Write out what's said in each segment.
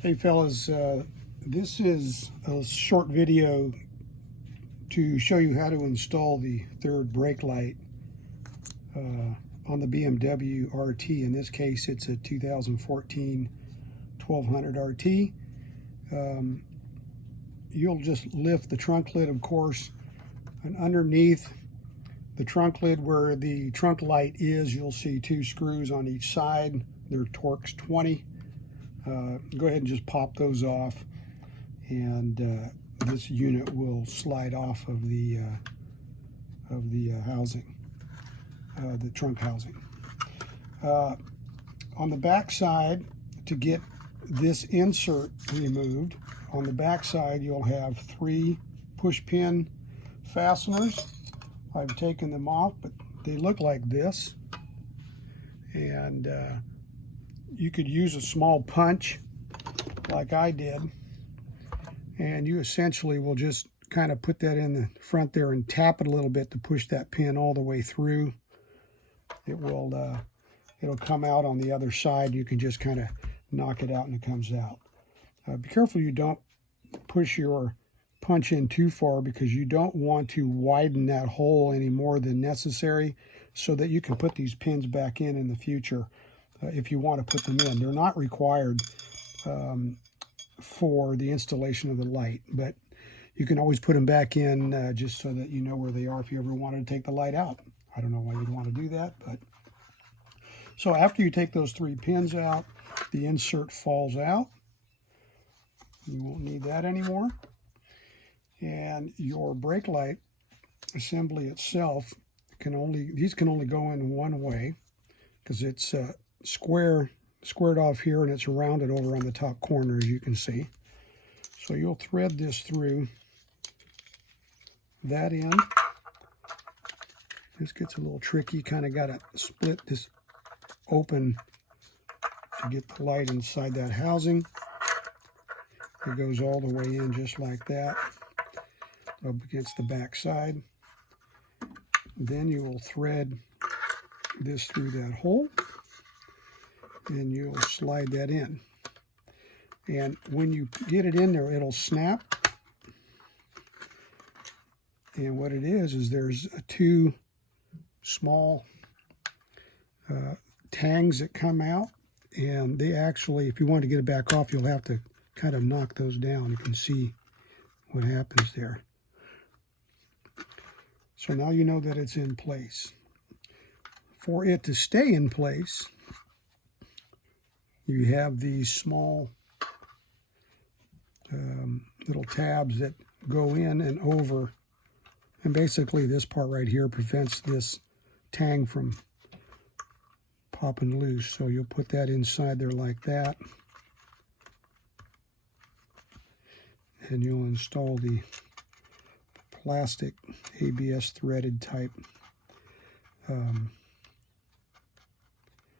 Hey fellas, this is a short video to show you how to install the third brake light on the BMW RT. In this case, it's a 2014 1200 RT. You'll just lift the trunk lid, of course, and underneath the trunk lid where the trunk light is, you'll see two screws on each side. They're Torx 20. Go ahead and just pop those off, and this unit will slide off of the housing, the trunk housing. On the back side, to get this insert removed, on the back side you'll have three push pin fasteners. I've taken them off, but they look like this, and you could use a small punch like I did, and you essentially will just kind of put that in the front there and tap it a little bit to push that pin all the way through. It will it'll come out on the other side. You can just kind of knock it out and it comes out. Be careful you don't push your punch in too far, because you don't want to widen that hole any more than necessary, so that you can put these pins back in the future if you want to put them in. They're not required for the installation of the light, but you can always put them back in just so that you know where they are if you ever wanted to take the light out. I don't know why you'd want to do that, but so after you take those three pins out, the insert falls out. You won't need that anymore. And your brake light assembly itself these can only go in one way, because it's squared off here and it's rounded over on the top corner, as you can see. So you'll thread this through that end. This gets a little tricky, kind of got to split this open to get the light inside that housing. It goes all the way in just like that, up against the back side. Then you will thread this through that hole, and you'll slide that in. And when you get it in there, it'll snap. And what it is there's two small tangs that come out, and they actually, if you want to get it back off, you'll have to kind of knock those down. You can see what happens there. So now you know that it's in place. For it to stay in place, you have these small little tabs that go in and over, and basically this part right here prevents this tang from popping loose. So you'll put that inside there like that, and you'll install the plastic ABS threaded type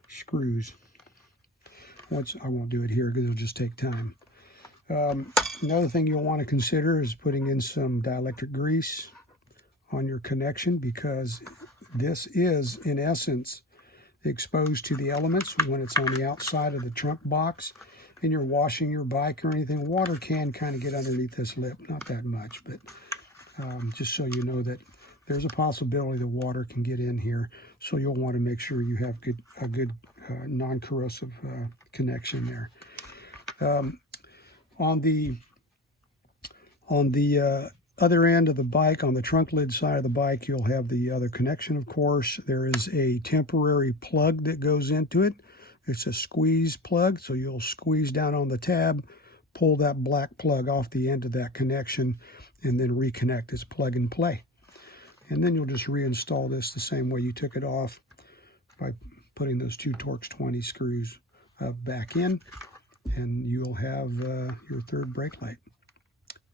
screws. I won't do it here because it'll just take time. Another thing you'll want to consider is putting in some dielectric grease on your connection, because this is in essence exposed to the elements when it's on the outside of the trunk box and you're washing your bike or anything. Water can kind of get underneath this lip, not that much, but just so you know that there's a possibility that water can get in here. So you'll want to make sure you have a good non-corrosive connection there. On the other end of the bike, on the trunk lid side of the bike, you'll have the other connection, of course. There is a temporary plug that goes into it. It's a squeeze plug, so you'll squeeze down on the tab, pull that black plug off the end of that connection, and then reconnect. It's plug and play. And then you'll just reinstall this the same way you took it off, by putting those two Torx 20 screws back in, and you'll have your third brake light.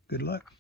Good luck.